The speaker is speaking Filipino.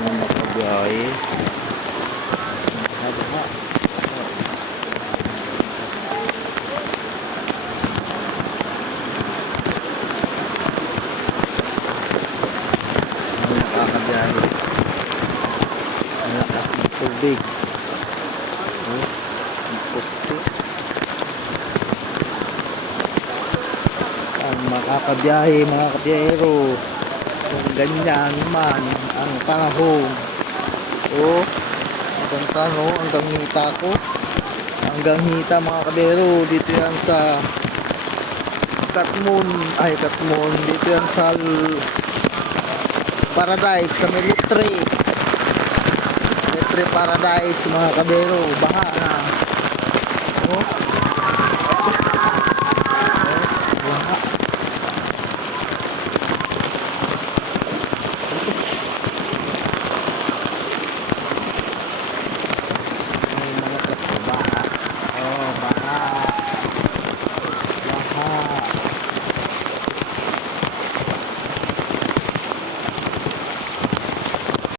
nakakabiyahe. Ang lakas ng tubig. Ang. Ang makakabiyahe, mga kabiyahero. Kung ganyan man ang panahon. Oh, hanggang tano, hanggang hita ko. Hanggang hita mga kabiyahero. Dito yan sa Katmon. Ay, Katmon. Dito yan sa Paradise sa Military. Military Paradise mga kabiyahero. Baha na.